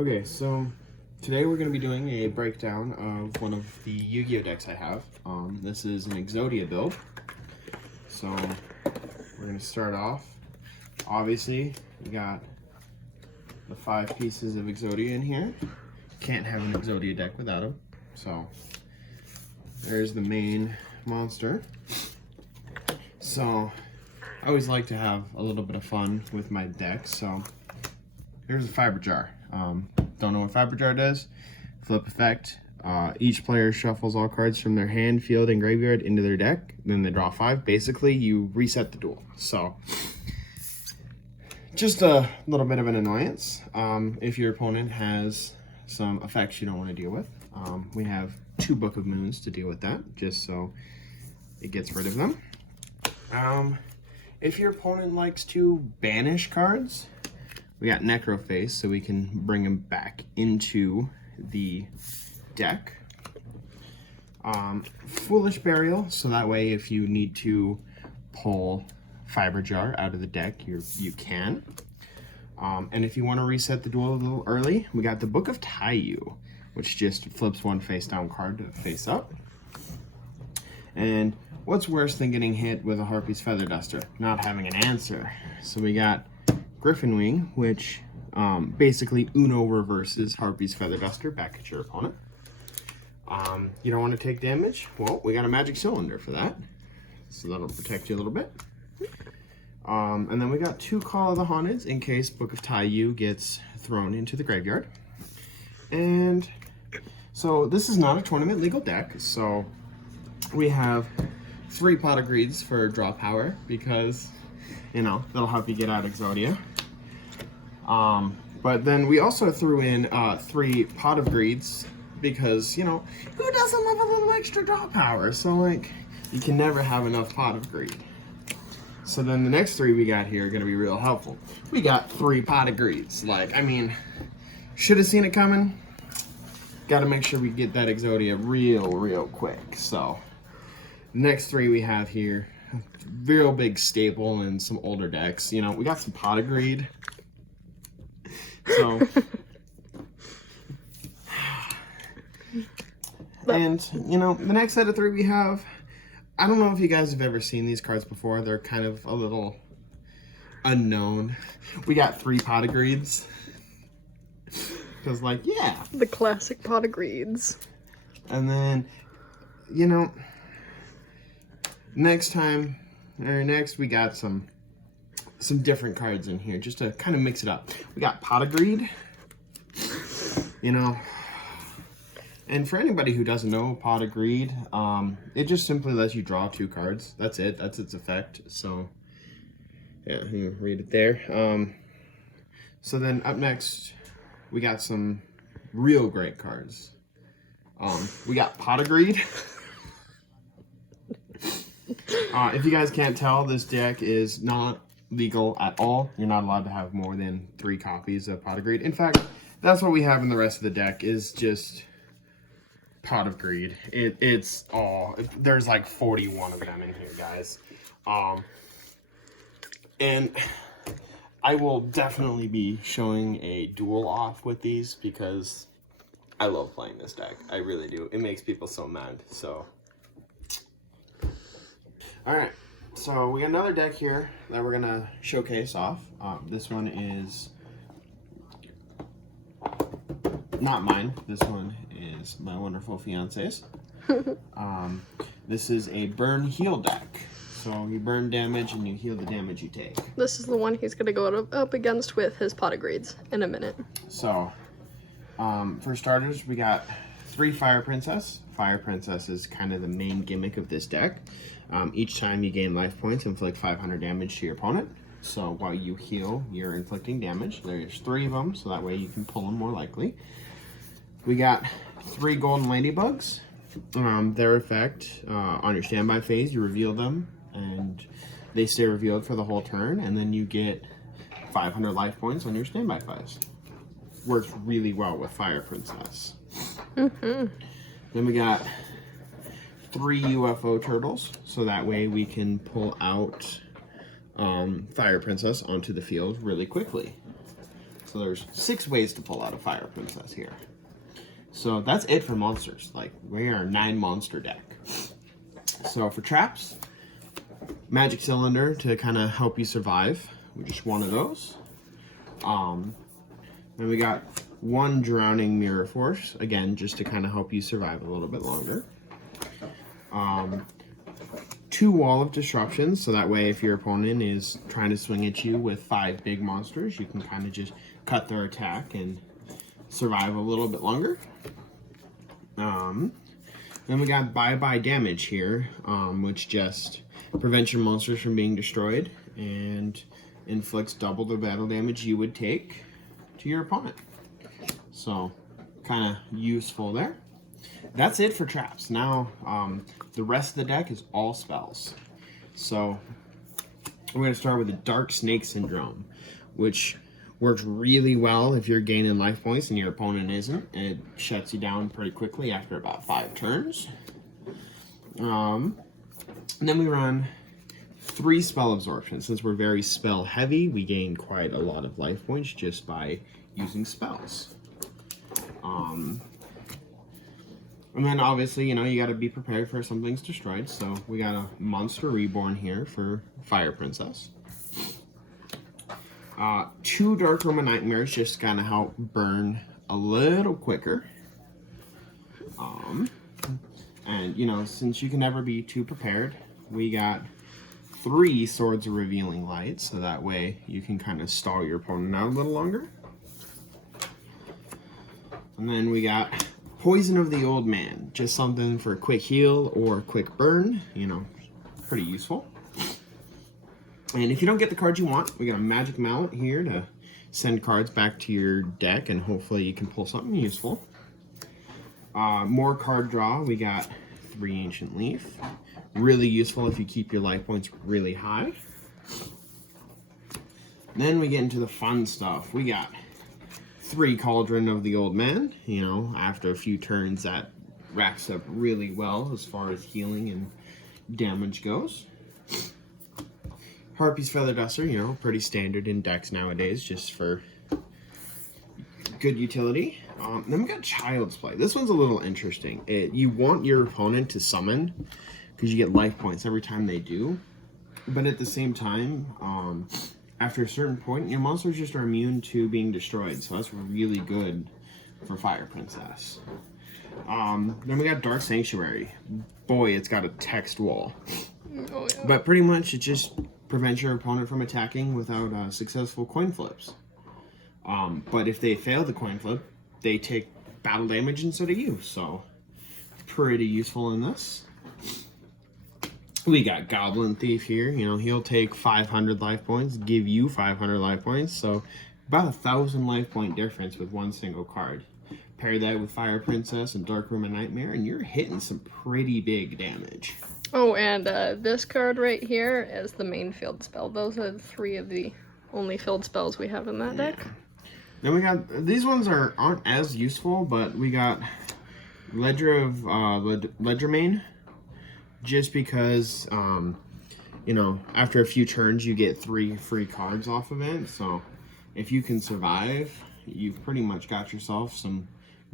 Okay, so today we're going to be doing a breakdown of one of the Yu-Gi-Oh decks I have. This is an Exodia build. So we're going to start off. Obviously, we got the 5 pieces of Exodia in here. Can't have an Exodia deck without them. So there's the main monster. So I always like to have a little bit of fun with my deck. So here's a fiber jar. Don't know what fiber jar does. Flip effect. Each player shuffles all cards from their hand, field, and graveyard into their deck. Then they draw 5. Basically, you reset the duel. So just a little bit of an annoyance if your opponent has some effects you don't want to deal with. We have 2 Book of Moons to deal with that, just so it gets rid of them. If your opponent likes to banish cards, we got Necroface, so we can bring him back into the deck. Foolish Burial, so that way if you need to pull Fiber Jar out of the deck, you can. And if you want to reset the duel a little early, we got the Book of Taiyu, which just flips 1 face down card to face up. And what's worse than getting hit with a Harpy's Feather Duster? Not having an answer. So we got Griffin Wing, which basically Uno reverses Harpy's Feather Duster back at your opponent. You don't want to take damage? Well, we got a Magic Cylinder for that. So that'll protect you a little bit. And then we got 2 Call of the Haunteds in case Book of Taiyu gets thrown into the graveyard. And so this is not a tournament legal deck, so we have 3 Pot of Greeds for draw power because, you know, that'll help you get out Exodia. But then we also threw in 3 Pot of Greeds because, you know, who doesn't love a little extra draw power? So, like, you can never have enough Pot of Greed. So then the next 3 we got here are going to be real helpful. We got 3 Pot of Greeds. Like, I mean, should have seen it coming. Got to make sure we get that Exodia real quick. So, next 3 we have here, real big staple in some older decks. You know, we got some Pot of Greed. So, and, you know, the next set of 3 we have, I don't know if you guys have ever seen these cards before. They're kind of a little unknown. We got 3 Pot of Greeds. Because, like, yeah. The classic Pot of Greeds. And then, you know, next we got some different cards in here just to kind of mix it up. We got Pot of Greed, you know, and for anybody who doesn't know Pot of Greed, it just simply lets you draw 2 cards. That's it. That's its effect. So, yeah, you can read it there. So then up next, we got some real great cards. We got Pot of Greed. If you guys can't tell, this deck is not legal at all. You're not allowed to have more than 3 copies of Pot of Greed. In fact, that's what we have in the rest of the deck is just Pot of Greed. There's like 41 of them in here, guys. And I will definitely be showing a duel off with these because I love playing this deck. I really do. It makes people so mad. So, alright. So we got another deck here that we're gonna showcase off. This one is not mine. This one is my wonderful fiance's. This is a burn heal deck. So you burn damage and you heal the damage you take. This is the one he's gonna go up against with his Pot of Greeds in a minute. So, for starters, we got 3 Fire Princess. Fire Princess is kind of the main gimmick of this deck. Each time you gain life points, inflict 500 damage to your opponent. So while you heal, you're inflicting damage. There's 3 of them, so that way you can pull them more likely. We got 3 Golden Ladybugs. Their effect, on your standby phase, you reveal them, and they stay revealed for the whole turn, and then you get 500 life points on your standby phase. Works really well with Fire Princess. Then we got 3 UFO turtles, so that way we can pull out Fire Princess onto the field really quickly. So there's 6 ways to pull out a Fire Princess here. So that's it for monsters. Like, we are a 9 monster deck. So for traps, Magic Cylinder to kind of help you survive. We just one of those. Then we got 1 Drowning Mirror Force, again, just to kind of help you survive a little bit longer. 2 Wall of Disruptions, so that way if your opponent is trying to swing at you with 5 big monsters, you can kind of just cut their attack and survive a little bit longer. Then we got Bye-Bye Damage here, which just prevents your monsters from being destroyed and inflicts double the battle damage you would take to your opponent. So, kind of useful there. That's it for traps. Now, the rest of the deck is all spells. So, we're going to start with the Dark Snake Syndrome, which works really well if you're gaining life points and your opponent isn't. It shuts you down pretty quickly after about 5 turns. And then we run 3 Spell Absorption. Since we're very spell heavy, we gain quite a lot of life points just by using spells. And then obviously, you know, you got to be prepared for something's destroyed. So we got a Monster Reborn here for Fire Princess. 2 Dark Room of Nightmares just kind of help burn a little quicker. And, you know, since you can never be too prepared, we got 3 Swords of Revealing Light, so that way you can kind of stall your opponent out a little longer. And then we got Poison of the Old Man, just something for a quick heal or a quick burn, you know, pretty useful. And if you don't get the cards you want, we got a Magic Mallet here to send cards back to your deck, and hopefully you can pull something useful. More card draw, we got 3 Ancient Leaf. Really useful if you keep your life points really high. Then we get into the fun stuff. We got 3 Cauldron of the Old Man. You know, after a few turns, that racks up really well as far as healing and damage goes. Harpy's Feather Duster, you know, pretty standard in decks nowadays, just for good utility. Then we got Child's Play. This one's a little interesting. You want your opponent to summon, because you get life points every time they do. But at the same time, after a certain point, your monsters just are immune to being destroyed. So that's really good for Fire Princess. Then we got Dark Sanctuary. Boy, it's got a text wall. Oh, yeah. But pretty much it just prevents your opponent from attacking without successful coin flips. But if they fail the coin flip, they take battle damage and so do you. So, pretty useful in this. We got Goblin Thief here. You know, he'll take 500 life points, give you 500 life points. So, about 1,000 life point difference with one single card. Pair that with Fire Princess and Dark Room of Nightmare, and you're hitting some pretty big damage. Oh, and this card right here is the main field spell. Those are 3 of the only field spells we have in that deck. Then we got, these ones aren't as useful, but we got Ledgermane, just because, you know, after a few turns you get 3 free cards off of it, so if you can survive, you've pretty much got yourself some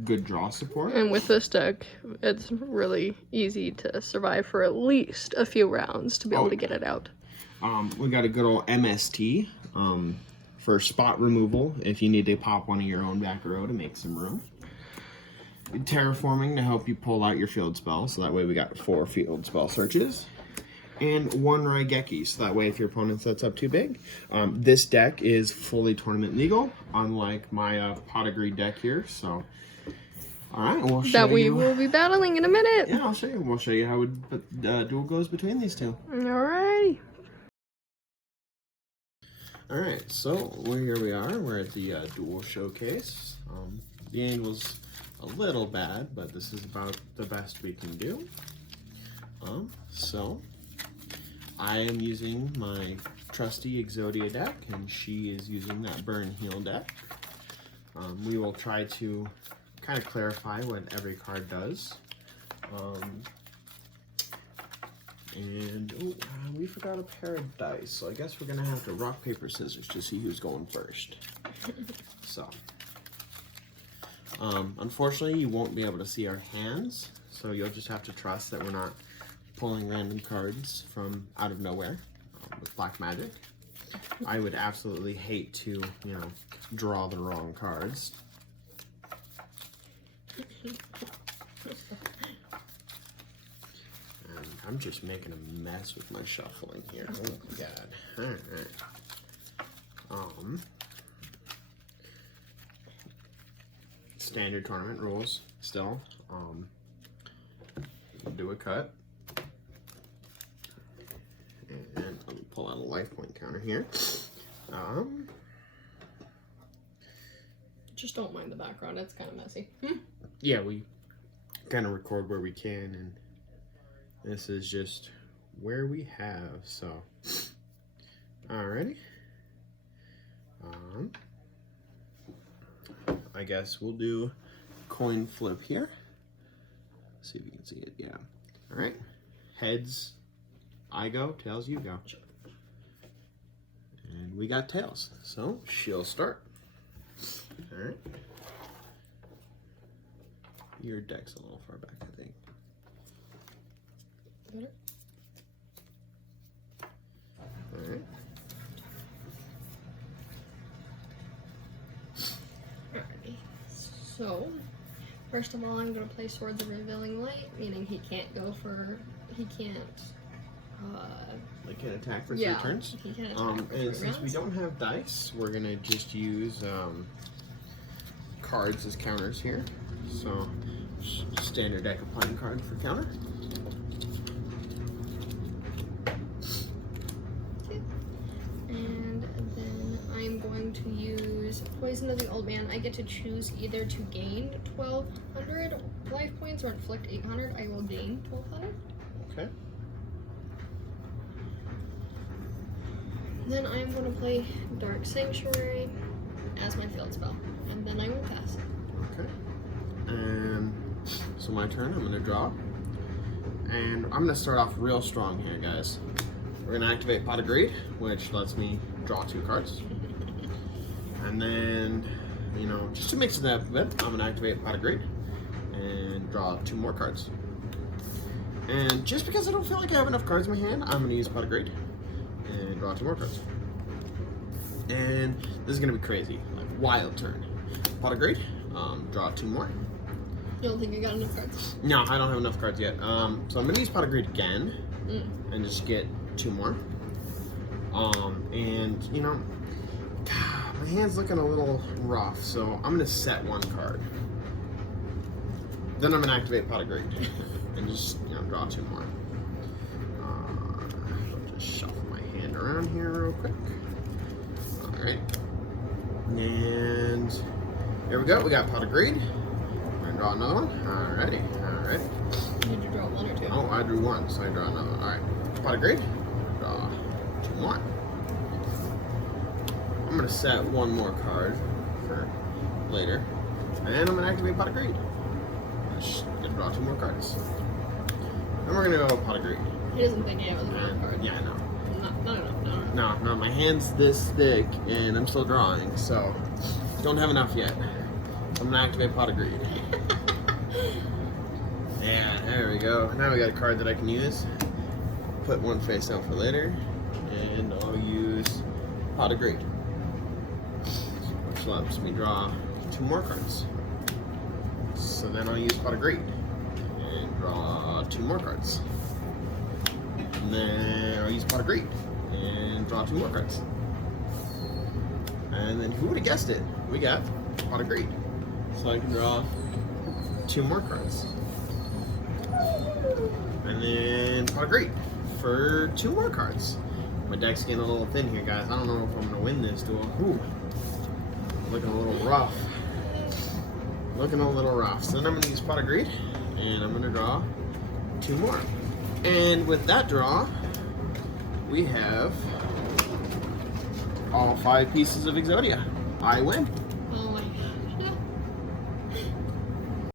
good draw support. And with this deck, it's really easy to survive for at least a few rounds to be able to get it out. We got a good old MST for spot removal if you need to pop one of your own back row to make some room. Terraforming to help you pull out your field spell, so that way we got 4 field spell searches. And 1 Raigeki, so that way if your opponent sets up too big. This deck is fully tournament legal, unlike my Pot of Greed deck here, so... Alright, we'll show that we will be battling in a minute. Yeah, I'll show you. We'll show you how duel goes between these two. Alrighty. Alright, so here we are. We're at the duel showcase. The angle's a little bad, but this is about the best we can do. So I am using my trusty Exodia deck, and she is using that Burn Heal deck. We will try to kind of clarify what every card does. We forgot a pair of dice, so I guess we're gonna have to rock, paper, scissors to see who's going first. So, unfortunately, you won't be able to see our hands, so you'll just have to trust that we're not pulling random cards from out of nowhere with black magic. I would absolutely hate to, you know, draw the wrong cards. And I'm just making a mess with my shuffling here. Oh my god. Alright. Standard tournament rules still. Do a cut. And I'll pull out a life point counter here. Just don't mind the background, it's kind of messy. Yeah, we kind of record where we can, and this is just where we have, so. Alrighty. I guess we'll do coin flip here. See if you can see it, yeah. Alright, heads, I go, tails, you go. And we got tails, so she'll start. Alright. Your deck's a little far back, I think. Better? Alright. Alrighty. So, first of all, I'm going to play Swords of Revealing Light, meaning he can't go for, he can't, They can attack for yeah, 3 turns. he can't attack for 3 And since we rounds. don't have dice, we're gonna just use cards as counters here. So, standard deck of playing cards for counter. Okay. And then I'm going to use Poison of the Old Man. I get to choose either to gain 1,200 life points or inflict 800. I will gain 1,200. Okay. Then I'm going to play Dark Sanctuary as my field spell, and then I will pass. Okay. And so my turn, I'm gonna draw. And I'm gonna start off real strong here, guys. We're gonna activate Pot of Greed, which lets me draw 2 cards. And then, you know, just to mix it up a bit, I'm gonna activate Pot of Greed and draw 2 more cards. And just because I don't feel like I have enough cards in my hand, I'm gonna use Pot of Greed and draw 2 more cards. And this is gonna be crazy, like wild turn. Pot of Greed, draw 2 more. You don't think I got enough cards? No, I don't have enough cards yet. So I'm gonna use Pot of Greed again and just get 2 more. And you know, my hand's looking a little rough, so I'm gonna set 1 card. Then I'm gonna activate Pot of Greed and just, you know, draw 2 more. I'll just shuffle my hand around here real quick. All right, and here we go. We got Pot of Greed. We're gonna draw another one. Alrighty, alright. Did you draw 1 or 2? Oh, I drew 1, so I draw another one. Alright, Pot of Greed. Draw 2 more. I'm gonna set 1 more card for later, and I'm gonna activate Pot of Greed. Just gonna draw 2 more cards. Then we're gonna go Pot of Greed. He doesn't think I have enough cards. Yeah, no. Not enough, No, my hand's this thick, and I'm still drawing, so don't have enough yet. I'm gonna activate Pot of Greed. Yeah, there we go. Now we got a card that I can use. Put 1 face down for later, and I'll use Pot of Greed, which lets me draw 2 more cards. So then I'll use Pot of Greed and draw 2 more cards. And then I'll use Pot of Greed and draw 2 more cards. And then who would have guessed it? We got Pot of Greed. So I can draw 2 more cards. And then Pot of Greed for 2 more cards. My deck's getting a little thin here, guys. I don't know if I'm gonna win this duel. Ooh. Looking a little rough. Looking a little rough. So then I'm gonna use Pot of Greed and I'm gonna draw 2 more. And with that draw, we have all 5 pieces of Exodia. I win.